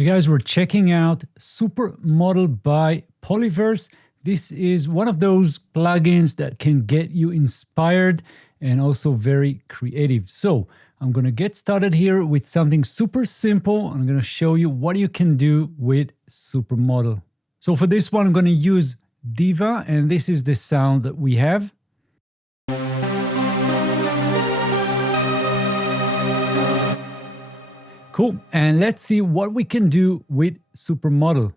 Hey guys, we're checking out Supermodel by Polyverse. This is one of those plugins that can get you inspired and also very creative. So I'm going to get started here with something super simple. I'm going to show you what you can do with Supermodel. So for this one, I'm going to use Diva, and this is the sound that we have. Cool, and let's see what we can do with Supermodel.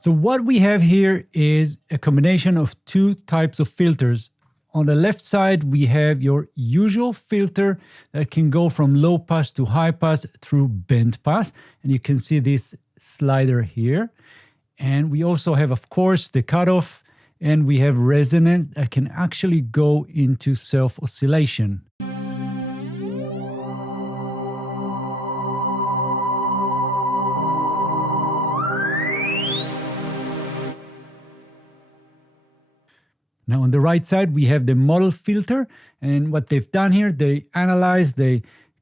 So what we have here is a combination of two types of filters. On the left side, we have your usual filter that can go from low pass to high pass through band pass. And you can see this slider here. And we also have, of course, the cutoff, and we have resonance that can actually go into self-oscillation. Now on the right side, we have the model filter, and what they've done here, they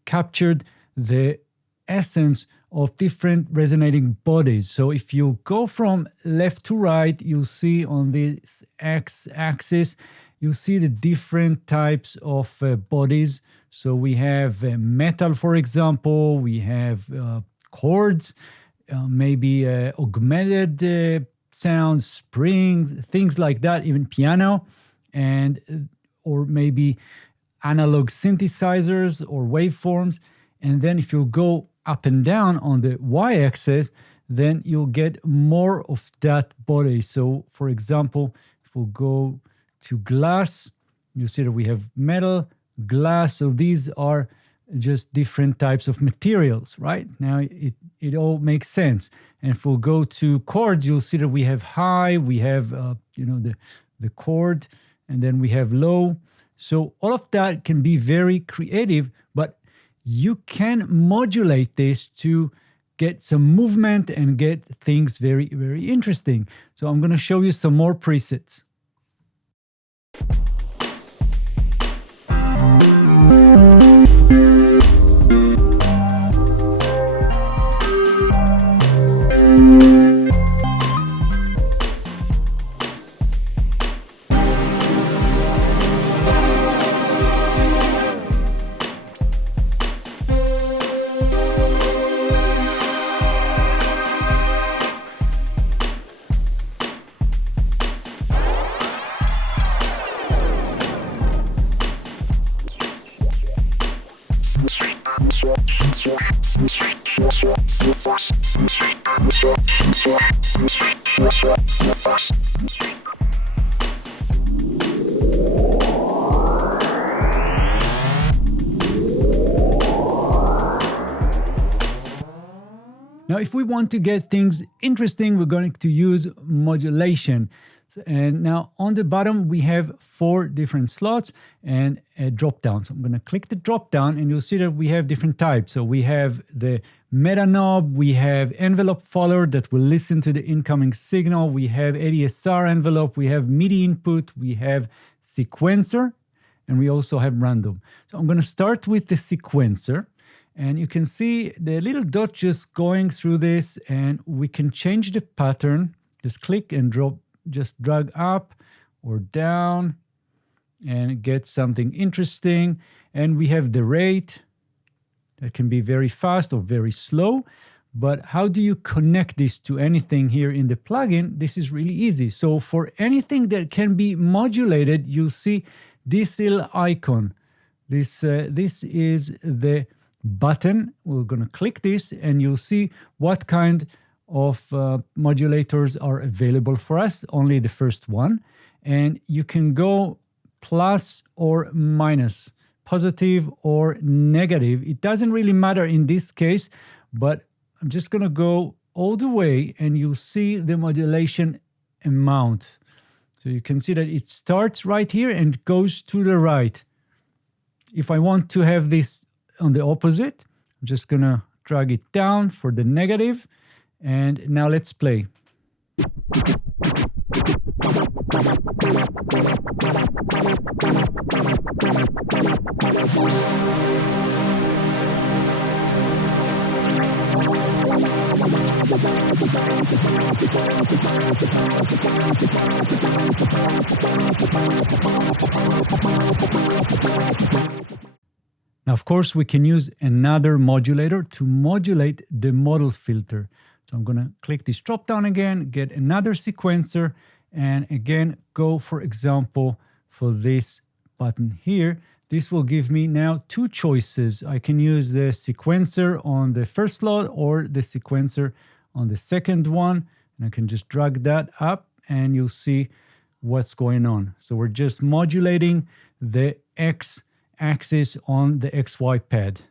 captured the essence of different resonating bodies. So if you go from left to right, you'll see on this x-axis, you'll see the different types of bodies. So we have metal, for example, we have chords, maybe augmented sounds, springs, things like that, even piano, and or maybe analog synthesizers or waveforms. And then if you go up and down on the y-axis, then you'll get more of that body. So for example, if we go to glass, you see that we have metal, glass. So these are just different types of materials, right? Now it all makes sense. And if we'll go to chords, you'll see that we have high, we have the chord, and then we have low. So all of that can be very creative, but you can modulate this to get some movement and get things very, very interesting. So I'm going to show you some more presets. Now, if we want to get things interesting, we're going to use modulation. And now on the bottom, we have 4 different slots and a drop down. So I'm going to click the drop down, and you'll see that we have different types. So we have the meta knob, we have envelope follower that will listen to the incoming signal, we have ADSR envelope, we have MIDI input, we have sequencer, and we also have random. So I'm going to start with the sequencer. And you can see the little dot just going through this, and we can change the pattern. Just click and drop, just drag up or down and get something interesting. And we have the rate that can be very fast or very slow. But how do you connect this to anything here in the plugin? This is really easy. So for anything that can be modulated, you see this little icon. This is the button. We're going to click this, and you'll see what kind of modulators are available for us, only the first one. And you can go plus or minus, positive or negative. It doesn't really matter in this case, but I'm just going to go all the way, and you'll see the modulation amount. So So you can see that it starts right here and goes to the right. If I want to have this on the opposite, I'm just gonna drag it down for the negative. And now let's play. Now, of course, we can use another modulator to modulate the model filter. So I'm going to click this drop down again, get another sequencer, and again, go, for example, for this button here. This will give me now two choices. I can use the sequencer on the first slot or the sequencer on the second one. And I can just drag that up and you'll see what's going on. So we're just modulating the X axis on the XY pad.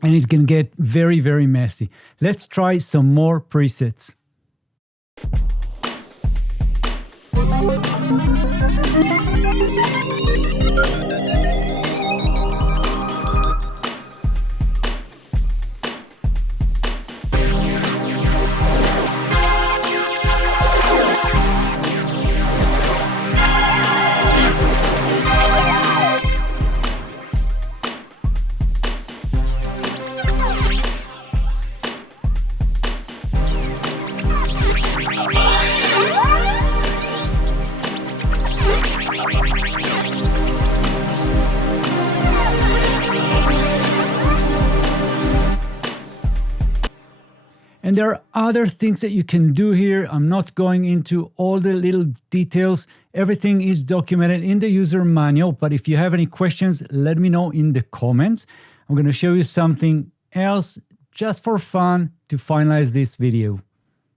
And it can get very, very messy. Let's try some more presets. And there are other things that you can do here. I'm not going into all the little details. Everything is documented in the user manual, but if you have any questions, let me know in the comments. I'm going to show you something else just for fun to finalize this video.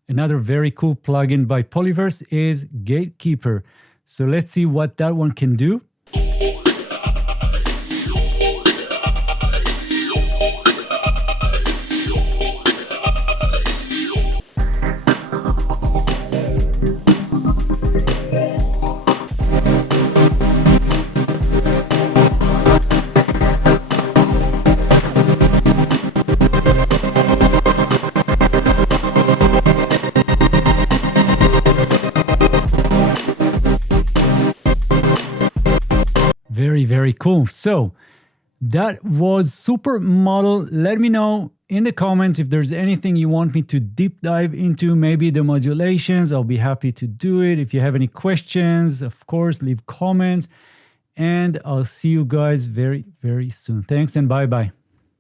Another very cool plugin by Polyverse is Gatekeeper. So let's see what that one can do. Very, very cool. So that was Supermodal. Let me know in the comments if there's anything you want me to deep dive into, maybe the modulations. I'll be happy to do it. If you have any questions, of course, leave comments. And I'll see you guys very, very soon. Thanks and bye-bye.